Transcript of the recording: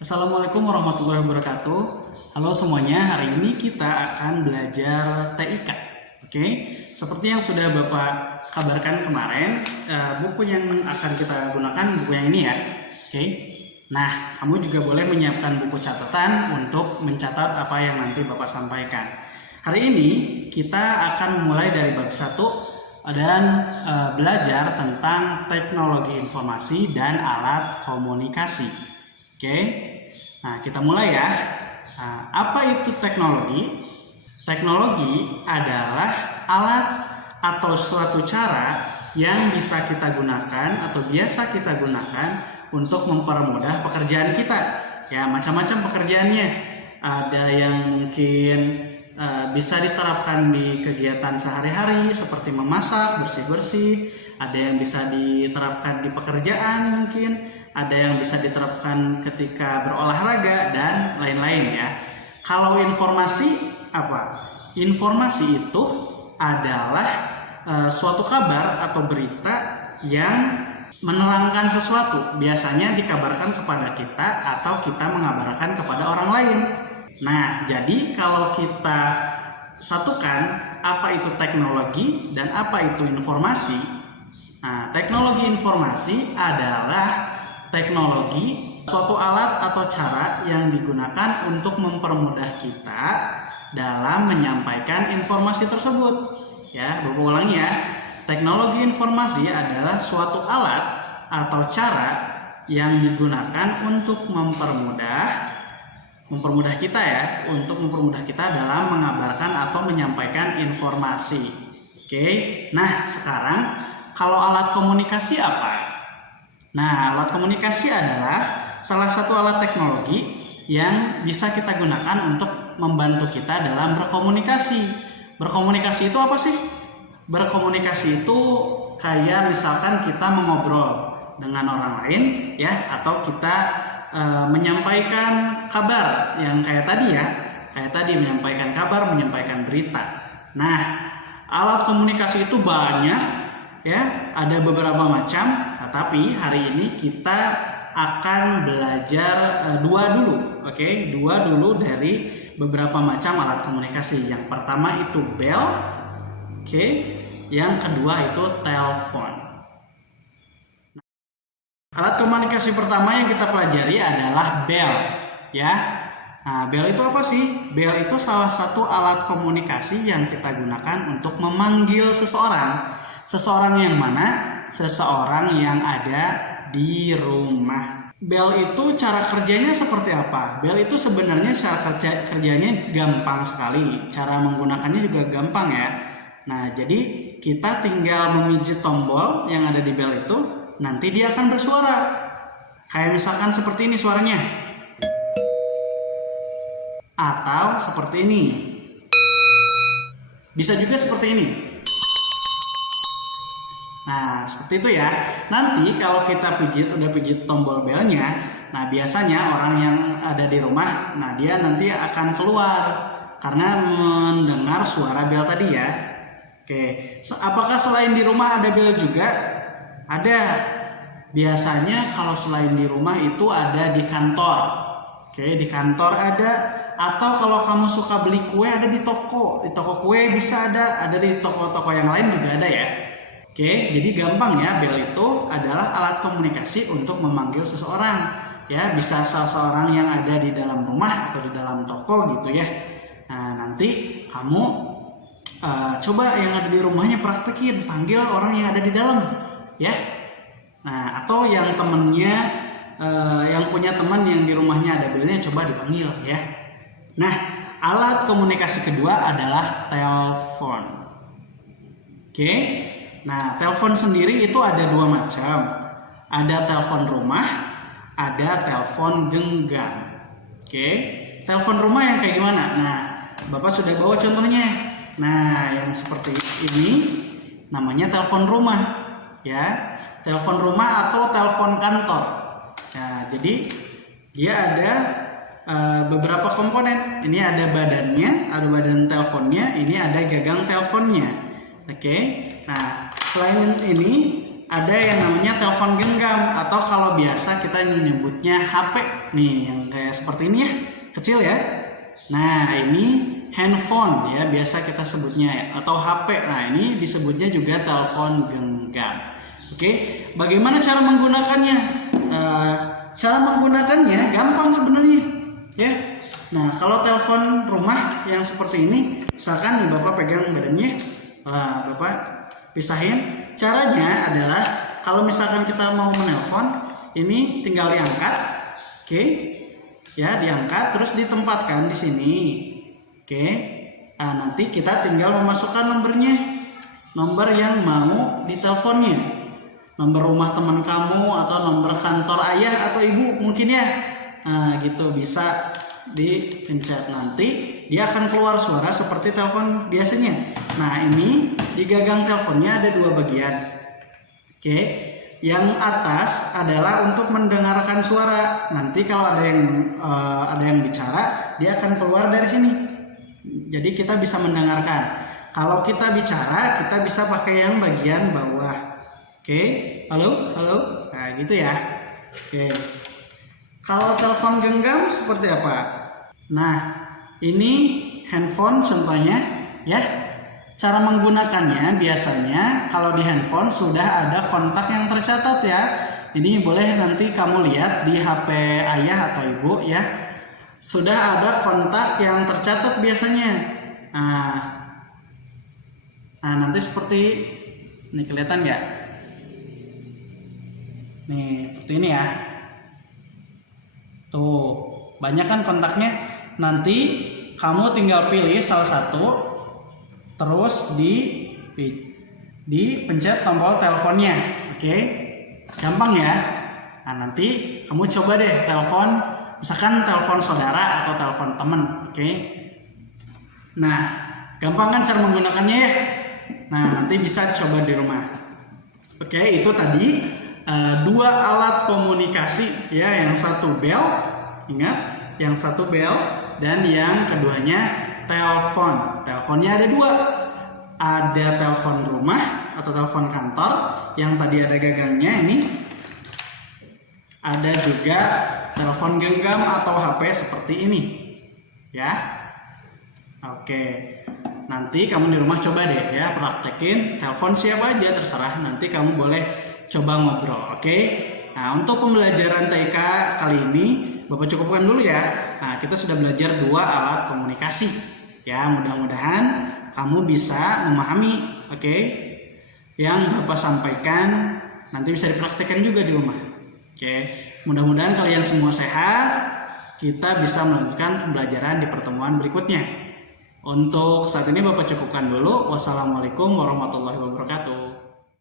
Assalamualaikum warahmatullahi wabarakatuh. Halo semuanya, hari ini kita akan belajar TIK. Oke, seperti yang sudah Bapak kabarkan kemarin, buku yang akan kita gunakan buku yang ini ya. Oke, nah kamu juga boleh menyiapkan buku catatan untuk mencatat apa yang nanti Bapak sampaikan. Hari ini kita akan memulai dari bab 1 dan belajar tentang teknologi informasi dan alat komunikasi. Oke, nah kita mulai ya. Nah, apa itu teknologi? Teknologi adalah alat atau suatu cara yang bisa kita gunakan atau biasa kita gunakan untuk mempermudah pekerjaan kita. Ya, macam-macam pekerjaannya. Ada yang mungkin bisa diterapkan di kegiatan sehari-hari seperti memasak, bersih-bersih. Ada yang bisa diterapkan di pekerjaan mungkin, ada yang bisa diterapkan ketika berolahraga dan lain-lain ya. Kalau informasi apa? Informasi itu adalah suatu kabar atau berita yang menerangkan sesuatu. Biasanya dikabarkan kepada kita atau kita mengabarkan kepada orang lain. Nah, jadi kalau kita satukan apa itu teknologi dan apa itu informasi. Nah, teknologi informasi adalah teknologi, suatu alat atau cara yang digunakan untuk mempermudah kita dalam menyampaikan informasi tersebut. Ya, Bapak ulangi ya. Teknologi informasi adalah suatu alat atau cara yang digunakan untuk mempermudah kita ya, untuk mempermudah kita dalam mengabarkan atau menyampaikan informasi. Oke. Nah, sekarang kalau alat komunikasi apa? Nah, alat komunikasi adalah salah satu alat teknologi yang bisa kita gunakan untuk membantu kita dalam berkomunikasi. Berkomunikasi itu apa sih? Berkomunikasi itu kayak misalkan kita mengobrol dengan orang lain ya, atau kita menyampaikan kabar yang kayak tadi ya. Kayak tadi menyampaikan kabar, menyampaikan berita. Nah, alat komunikasi itu banyak ya, ada beberapa macam. Tapi hari ini kita akan belajar dua dulu, oke? Dua dulu dari beberapa macam alat komunikasi. Yang pertama itu bel, oke? Yang kedua itu telepon. Alat komunikasi pertama yang kita pelajari adalah bel, ya. Nah, bel itu apa sih? Bel itu salah satu alat komunikasi yang kita gunakan untuk memanggil seseorang. Seseorang yang mana? Seseorang yang ada di rumah. Bel itu cara kerjanya seperti apa? Bel itu sebenarnya cara kerjanya gampang sekali. Cara menggunakannya juga gampang ya. Nah, jadi kita tinggal memijit tombol yang ada di bel itu, nanti dia akan bersuara. Kayak misalkan seperti ini suaranya. Atau seperti ini. Bisa juga seperti ini. Nah, seperti itu ya. Nanti kalau kita udah pijit tombol belnya, nah biasanya orang yang ada di rumah, nah dia nanti akan keluar karena mendengar suara bel tadi ya. Oke, apakah selain di rumah ada bel juga? Ada. Biasanya kalau selain di rumah itu ada di kantor. Oke, di kantor ada. Atau kalau kamu suka beli kue ada di toko. Di toko kue bisa ada di toko-toko yang lain juga ada ya. Oke, jadi gampang ya, bel itu adalah alat komunikasi untuk memanggil seseorang. Ya, bisa seseorang yang ada di dalam rumah atau di dalam toko gitu ya. Nah, nanti kamu coba yang ada di rumahnya praktekin, panggil orang yang ada di dalam, ya. Nah, atau yang temennya, yang punya teman yang di rumahnya ada belnya, coba dipanggil ya. Nah, alat komunikasi kedua adalah telepon. Oke. Nah, telepon sendiri itu ada dua macam. Ada telepon rumah, ada telepon genggam. Oke, telepon rumah yang kayak gimana? Nah, Bapak sudah bawa contohnya. Nah, yang seperti ini namanya telepon rumah, ya. Telepon rumah atau telepon kantor. Nah, jadi dia ada beberapa komponen. Ini ada badannya, ada badan teleponnya, ini ada gagang teleponnya. Oke. Nah, selain ini ada yang namanya telepon genggam atau kalau biasa kita menyebutnya HP nih, yang kayak seperti ini ya, kecil ya. Nah, ini handphone ya, biasa kita sebutnya ya, atau HP. Nah, ini disebutnya juga telepon genggam. Oke, bagaimana cara menggunakannya? Cara menggunakannya gampang sebenarnya ya. Nah, kalau telepon rumah yang seperti ini, misalkan nih Bapak pegang badannya, Bapak pisahin. Caranya adalah kalau misalkan kita mau menelpon, ini tinggal diangkat, oke, ya diangkat, terus ditempatkan di sini, oke. Nah, nanti kita tinggal memasukkan nomornya, nomor yang mau diteleponnya, nomor rumah teman kamu atau nomor kantor ayah atau ibu mungkin ya, nah gitu bisa dipencet, nanti dia akan keluar suara seperti telepon biasanya. Nah, ini di gagang teleponnya ada dua bagian. Oke, yang atas adalah untuk mendengarkan suara. Nanti kalau ada yang bicara, dia akan keluar dari sini. Jadi kita bisa mendengarkan. Kalau kita bicara, kita bisa pakai yang bagian bawah. Oke, halo, halo. Nah, gitu ya. Oke. Kalau telepon genggam seperti apa? Nah, ini handphone contohnya ya. Cara menggunakannya biasanya kalau di handphone sudah ada kontak yang tercatat ya. Ini boleh nanti kamu lihat di HP ayah atau ibu ya. Sudah ada kontak yang tercatat biasanya. Nah, nanti seperti ini, kelihatan nggak? Nih, seperti ini ya. Tuh, banyak kan kontaknya. Nanti kamu tinggal pilih salah satu, terus dipencet tombol teleponnya. Oke, gampang ya. Nah, nanti kamu coba deh telepon, misalkan telepon saudara atau telepon teman. Oke. Nah, gampang kan cara menggunakannya ya. Nah, nanti bisa coba di rumah. Oke, itu tadi dua alat komunikasi ya, yang satu bel, ingat, yang satu bel, dan yang keduanya telepon. Teleponnya ada dua, ada telepon rumah atau telepon kantor yang tadi ada gagangnya ini, ada juga telepon genggam atau HP seperti ini ya. Oke, nanti kamu di rumah coba deh ya, praktekin telepon siapa aja terserah, nanti kamu boleh coba ngobrol. Oke. Nah, untuk pembelajaran TK kali ini Bapak cukupkan dulu ya. Nah, kita sudah belajar dua alat komunikasi. Ya, mudah-mudahan kamu bisa memahami, oke, yang Bapak sampaikan, nanti bisa dipraktikkan juga di rumah. Oke, mudah-mudahan kalian semua sehat. Kita bisa melanjutkan pembelajaran di pertemuan berikutnya. Untuk saat ini Bapak cukupkan dulu. Wassalamualaikum warahmatullahi wabarakatuh.